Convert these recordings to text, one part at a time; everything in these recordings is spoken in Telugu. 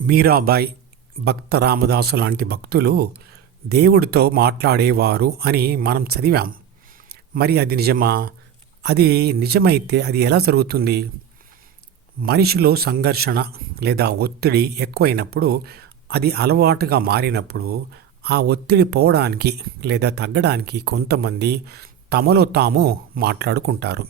మీరాబాయి, భక్త రామదాసు లాంటి భక్తులు దేవుడితో మాట్లాడేవారు అని మనం చదివాం. మరి అది నిజమా? అది నిజమైతే అది ఎలా జరుగుతుంది? మనిషిలో సంఘర్షణ లేదా ఒత్తిడి ఎక్కువైనప్పుడు, అది అలవాటుగా మారినప్పుడు, ఆ ఒత్తిడి పోవడానికి లేదా తగ్గడానికి కొంతమంది తమలో తాము మాట్లాడుకుంటారు.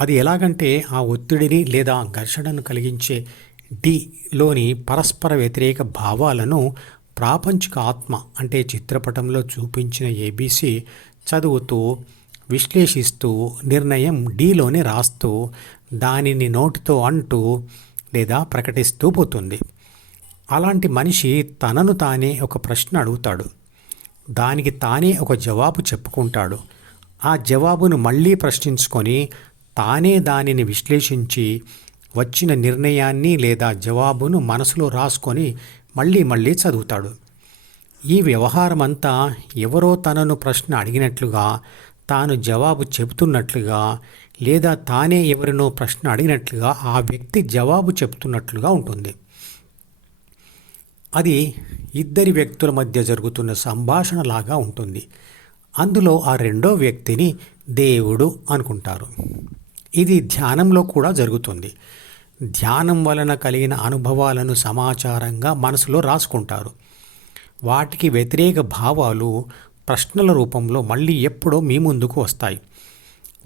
అది ఎలాగంటే, ఆ ఒత్తిడిని లేదా ఘర్షణను కలిగించే డిలోని పరస్పర వ్యతిరేక భావాలను ప్రాపంచిక ఆత్మ అంటే చిత్రపటంలో చూపించిన ఏబీసీ చదువుతూ, విశ్లేషిస్తూ, నిర్ణయం డిలోనే రాస్తూ, దానిని నోటితో అంటూ లేదా ప్రకటిస్తూ పోతుంది. అలాంటి మనిషి తనను తానే ఒక ప్రశ్న అడుగుతాడు. దానికి తానే ఒక జవాబు చెప్పుకుంటాడు. ఆ జవాబును మళ్ళీ ప్రశ్నించుకొని తానే దానిని విశ్లేషించి వచ్చిన నిర్ణయాన్ని లేదా జవాబును మనసులో రాసుకొని మళ్ళీ మళ్ళీ చదువుతాడు. ఈ వ్యవహారమంతా ఎవరో తనను ప్రశ్న అడిగినట్లుగా, తాను జవాబు చెబుతున్నట్లుగా, లేదా తానే ఎవరినో ప్రశ్న అడిగినట్లుగా ఆ వ్యక్తి జవాబు చెబుతున్నట్లుగా ఉంటుంది. అది ఇద్దరి వ్యక్తుల మధ్య జరుగుతున్న సంభాషణలాగా ఉంటుంది. అందులో ఆ రెండో వ్యక్తిని దేవుడు అనుకుంటారు. ఇది ధ్యానంలో కూడా జరుగుతుంది. ధ్యానం వలన కలిగిన అనుభవాలను సమాచారంగా మనసులో రాసుకుంటారు. వాటికి వ్యతిరేక భావాలు ప్రశ్నల రూపంలో మళ్ళీ ఎప్పుడో మీ ముందుకు వస్తాయి.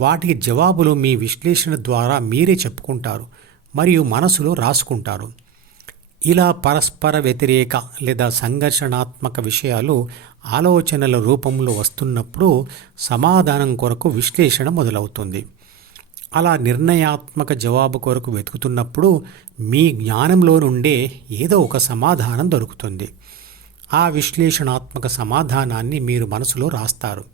వాటికి జవాబులు మీ విశ్లేషణ ద్వారా మీరే చెప్పుకుంటారు మరియు మనసులో రాసుకుంటారు. ఇలా పరస్పర వ్యతిరేక లేదా సంఘర్షణాత్మక విషయాలు ఆలోచనల రూపంలో వస్తున్నప్పుడు సమాధానం కొరకు విశ్లేషణ మొదలవుతుంది. అలా నిర్ణయాత్మక జవాబు కొరకు వెతుకుతున్నప్పుడు మీ జ్ఞానంలో నుండే ఏదో ఒక సమాధానం దొరుకుతుంది. ఆ విశ్లేషణాత్మక సమాధానాన్ని మీరు మనసులో రాస్తారు.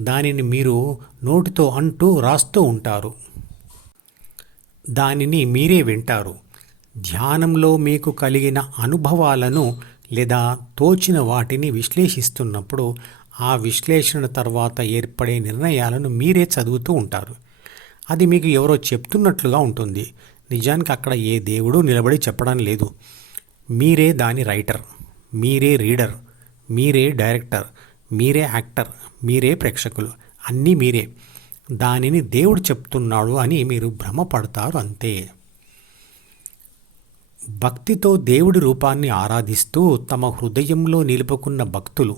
దానిని మీరు నోటితో అంటూ రాస్తూ ఉంటారు. దానిని మీరే వింటారు. ధ్యానంలో మీకు కలిగిన అనుభవాలను లేదా తోచిన వాటిని విశ్లేషిస్తున్నప్పుడు ఆ విశ్లేషణ తర్వాత ఏర్పడే నిర్ణయాలను మీరే చదువుతూ ఉంటారు. అది మీకు ఎవరో చెప్తున్నట్లుగా ఉంటుంది. నిజానికి అక్కడ ఏ దేవుడు నిలబడి చెప్పడం లేదు. మీరే దాని రైటర్, మీరే రీడర్, మీరే డైరెక్టర్, మీరే యాక్టర్, మీరే ప్రేక్షకులు, అన్నీ మీరే. దానిని దేవుడు చెప్తున్నాడు అని మీరు భ్రమపడతారు అంతే. భక్తితో దేవుడి రూపాన్ని ఆరాధిస్తూ తమ హృదయంలో నిలుపుకున్న భక్తులు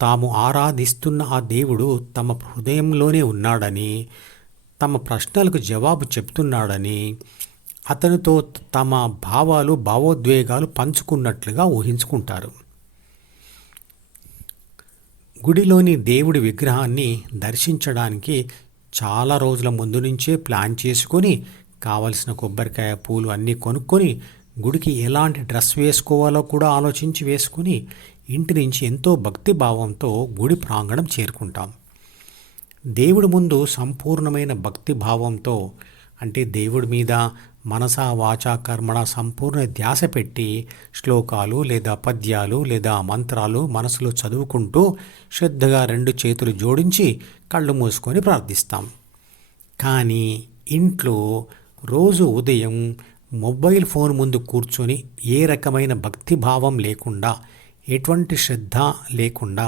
తాము ఆరాధిస్తున్న ఆ దేవుడు తమ హృదయంలోనే ఉన్నాడని, తమ ప్రశ్నలకు జవాబు చెప్తున్నాడని, అతనితో తమ భావాలు భావోద్వేగాలు పంచుకున్నట్లుగా ఊహించుకుంటారు. గుడిలోని దేవుడి విగ్రహాన్ని దర్శించడానికి చాలా రోజుల ముందు నుంచే ప్లాన్ చేసుకొని, కావలసిన కొబ్బరికాయ, పూలు అన్నీ కొనుక్కొని, గుడికి ఎలాంటి డ్రెస్ వేసుకోవాలో కూడా ఆలోచించి వేసుకుని, ఇంటి నుంచి ఎంతో భక్తిభావంతో గుడి ప్రాంగణం చేరుకుంటాం. దేవుడి ముందు సంపూర్ణమైన భక్తి భావంతో, అంటే దేవుడి మీద మనసా వాచా కర్మణ సంపూర్ణ ధ్యాస పెట్టి శ్లోకాలు లేదా పద్యాలు లేదా మంత్రాలు మనసులో చదువుకుంటూ శ్రద్ధగా రెండు చేతులు జోడించి కళ్ళు మూసుకొని ప్రార్థిస్తాం. కానీ ఇంట్లో రోజు ఉదయం మొబైల్ ఫోన్ ముందు కూర్చొని ఏ రకమైన భక్తిభావం లేకుండా, ఎటువంటి శ్రద్ధ లేకుండా,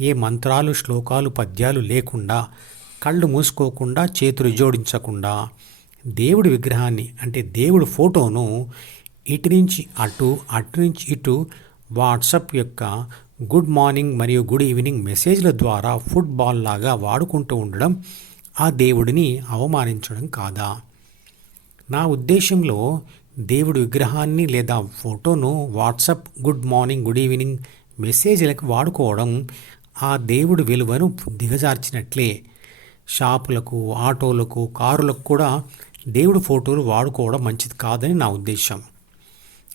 ఏ మంత్రాలు శ్లోకాలు పద్యాలు లేకుండా, కళ్ళు మూసుకోకుండా, చేతులు జోడించకుండా దేవుడి విగ్రహాన్ని అంటే దేవుడి ఫోటోను ఇటు నుంచి అటు, అటు నుంచి ఇటు వాట్సాప్ యొక్క గుడ్ మార్నింగ్ మరియు గుడ్ ఈవినింగ్ మెసేజ్ల ద్వారా ఫుట్బాల్ లాగా వాడుకుంటూ ఉండడం ఆ దేవుడిని అవమానించడం కాదా? నా ఉద్దేశంలో దేవుడి విగ్రహాన్ని లేదా ఫోటోను WhatsApp good morning good evening మెసేజ్లకు వాడుకోవడం ఆ దేవుడి విలువను దిగజార్చినట్లే. షాపులకు, ఆటోలకు, కారులకు కూడా దేవుడి ఫోటోలు వాడుకోవడం మంచిది కాదని నా ఉద్దేశం.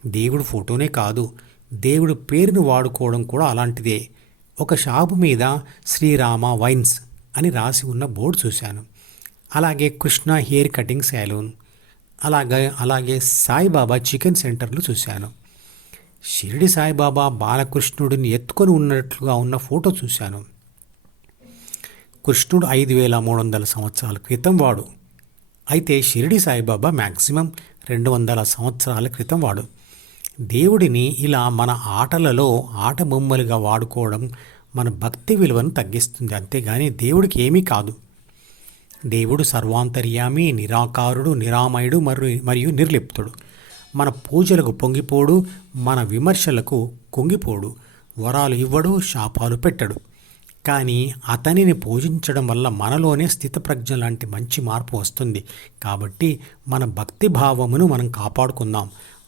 దేవుడి ఫోటోనే కాదు, దేవుడి పేరును వాడుకోవడం కూడా అలాంటిదే. ఒక షాపు మీద శ్రీరామ వైన్స్ అని రాసి ఉన్న బోర్డు చూశాను. అలాగే కృష్ణ హెయిర్ కటింగ్ సెలూన్, అలాగే సాయిబాబా చికెన్ సెంటర్లు చూశాను. షిరిడి సాయిబాబా బాలకృష్ణుడిని ఎత్తుకొని ఉన్నట్లుగా ఉన్న ఫోటో చూశాను. కృష్ణుడు 5300 సంవత్సరాల క్రితం వాడు. అయితే షిరిడి సాయిబాబా మ్యాక్సిమం 200 సంవత్సరాల క్రితం వాడు. దేవుడిని ఇలా మన ఆటలలో ఆట బొమ్మలుగా వాడుకోవడం మన భక్తి విలువను తగ్గిస్తుంది, అంతేగాని దేవుడికి ఏమీ కాదు. దేవుడు సర్వాంతర్యామి, నిరాకారుడు, నిరామయుడు మరియు నిర్లిప్తుడు. మన పూజలకు పొంగిపోడు, మన విమర్శలకు కుంగిపోడు, వరాలు ఇవ్వడు, శాపాలు పెట్టడు. కానీ అతనిని పూజించడం వల్ల మనలోనే స్థితప్రజ్ఞ లాంటి మంచి మార్పు వస్తుంది. కాబట్టి మన భక్తి భావమును మనం కాపాడుకుందాం.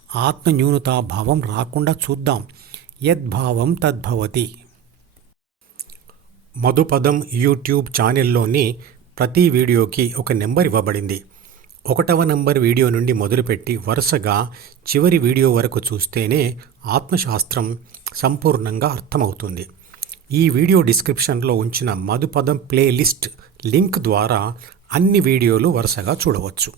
ఆత్మ న్యూనతా భావం రాకుండా చూద్దాం. యద్భావం తద్భవతి. మధుపదం యూట్యూబ్ ఛానల్లోని ప్రతి వీడియోకి ఒక నెంబర్ ఇవ్వబడింది. 1వ నంబర్ వీడియో నుండి మొదలుపెట్టి వరుసగా చివరి వీడియో వరకు చూస్తేనే ఆత్మశాస్త్రం సంపూర్ణంగా అర్థమవుతుంది. ఈ వీడియో డిస్క్రిప్షన్లో ఉంచిన మధుపదం ప్లేలిస్ట్ లింక్ ద్వారా అన్ని వీడియోలు వరుసగా చూడవచ్చు.